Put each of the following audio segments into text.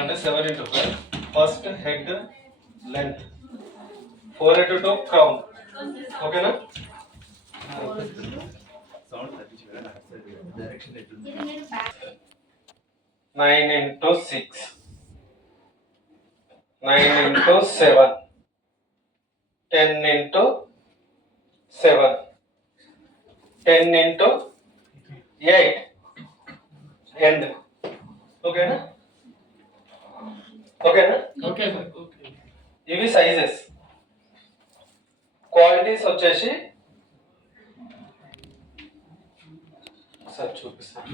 అంటే 7 into 5. First head length 4 into 2 crown. ఓకేనా? 9 into 6. 9 into 7. 10 into 7. 10 into 8. End. ఓకేనా? ఓకేనా? Okay sir. ఓకే. ఇవి సైజెస్. క్వాలిటీస్ వచ్చేసి సార్ చూపిస్తాను.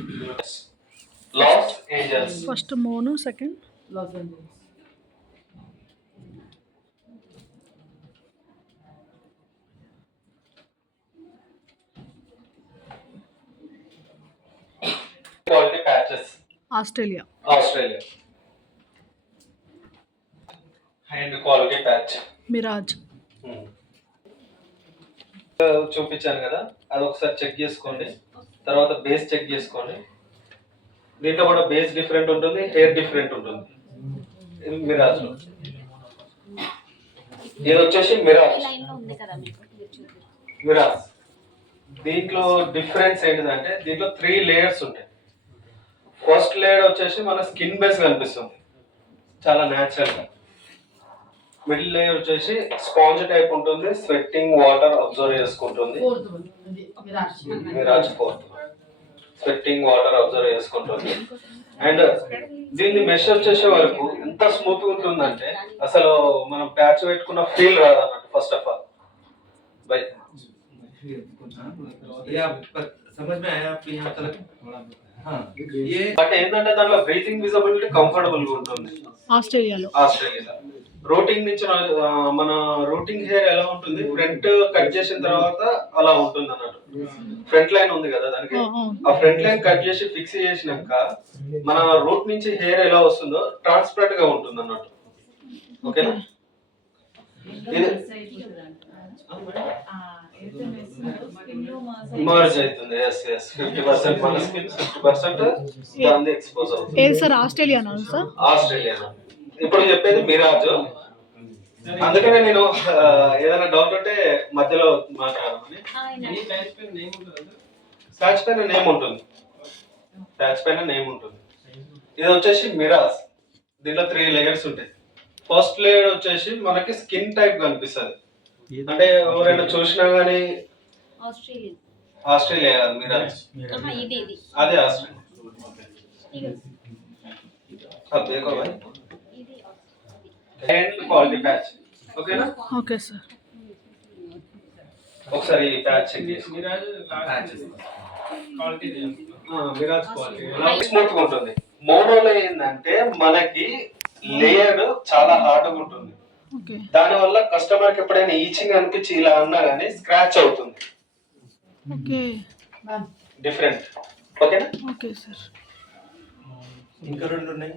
Los Angeles. ఫస్ట్ మోను, second Los Angeles. Quality patches. Australia. Hand quality patch. Mirage. చూపించాను కదా, అది ఒకసారి చెక్ చేసుకోండి. తర్వాత బేస్ చెక్ చేసుకోండి. దీంట్లో కూడా బేస్ డిఫరెంట్ ఉంటుంది, హెయిర్ డిఫరెంట్ ఉంటుంది. మిరాజ్ లో ఇది వచ్చేసి మిరాజ్. దీంట్లో డిఫరెన్స్ ఏంటిదంటే దీంట్లో 3 లేయర్స్ ఉంటాయి. ఫస్ట్ లేయర్ వచ్చేసి మన స్కిన్ బేస్ కనిపిస్తుంది, చాలా న్యాచురల్ గా. మిడిల్ లేయర్ వచ్చేసి స్పాంజ్ టైప్ ఉంటుంది, స్వెట్టింగ్ వాటర్ అబ్జర్వ్ చేసుకుంటుంది. మిరాజ్ 4 స్వెట్టింగ్ వాటర్ అబ్జర్వ్ చేసుకుంటుంది. అండ్ దీన్ని మెష్ వచ్చేసే వరకు ఎంత స్మూత్ ఉంటుందంటే అసలు మనం ప్యాచ్ పెట్టుకున్న ఫీల్ రాదు అన్నట్టు. First of all by but ఏంటంటే దాంట్లో బ్రీతింగ్ విజిబిలిటీ కంఫర్టబుల్ గా ఉంటుంది. ఆస్ట్రేలియాలో రూటింగ్ నుంచి మన రూటింగ్ హెయిర్ ఎలా ఉంటుంది, ఫ్రంట్ కట్ చేసిన తర్వాత అలా ఉంటుంది అన్నట్టు. ఫ్రంట్ లైన్ ఉంది కదా దానికి, ఆ ఫ్రంట్ లైన్ కట్ చేసి ఫిక్స్ చేసినాక మన రూట్ నుంచి హెయిర్ ఎలా వస్తుందో ట్రాన్స్పరెంట్ గా ఉంటుంది అన్నట్టు. ఓకేనా? మర్జ్ అవుతుంది. ఎస్ 50% మన స్కిన్, 50% దాన్ని ఎక్స్పోజ్ అవుతుంది. ఏది సార్? ఆస్ట్రేలియానా సార్? ఆస్ట్రేలియా. ఇప్పుడు చెప్పేది మిరాజ్. అందుకనే నేను ఏదైనా డౌట్ ఉంటే మధ్యలో మాట్లాడమని. ప్యాచ్ పైన నేమ్ ఉంటుంది. ఇది వచ్చేసి మిరాజ్. దీంట్లో 3 లేయర్స్ ఉంటాయి. ఫస్ట్ లేయర్ వచ్చేసి మనకి స్కిన్ టైప్ కనిపిస్తుంది. అంటే ఎవరైనా చూసినా గానీ ఆస్ట్రేలియా కాదు మిరాజ్, అదే ఆస్ట్రేలియా. And quality patch. ఓకేనా? Okay sir. ఒకసారి ప్యాచ్ చెక్ చేసి మిరాజ్ క్వాలిటీ స్మూత్ గా ఉంటుంది. మోనోలో ఏంటంటే మనకి లేయర్ చాలా హార్డ్ గా ఉంటుంది. దాని వల్ల కస్టమర్ కి ఎప్పుడైనా ఈచింగ్ అనిపించి ఇలా అన్నా గానీ స్క్రాచ్ అవుతుంది. డిఫరెంట్. ఓకేనా? Okay sir. ఇంకా 2 ఉన్నాయి.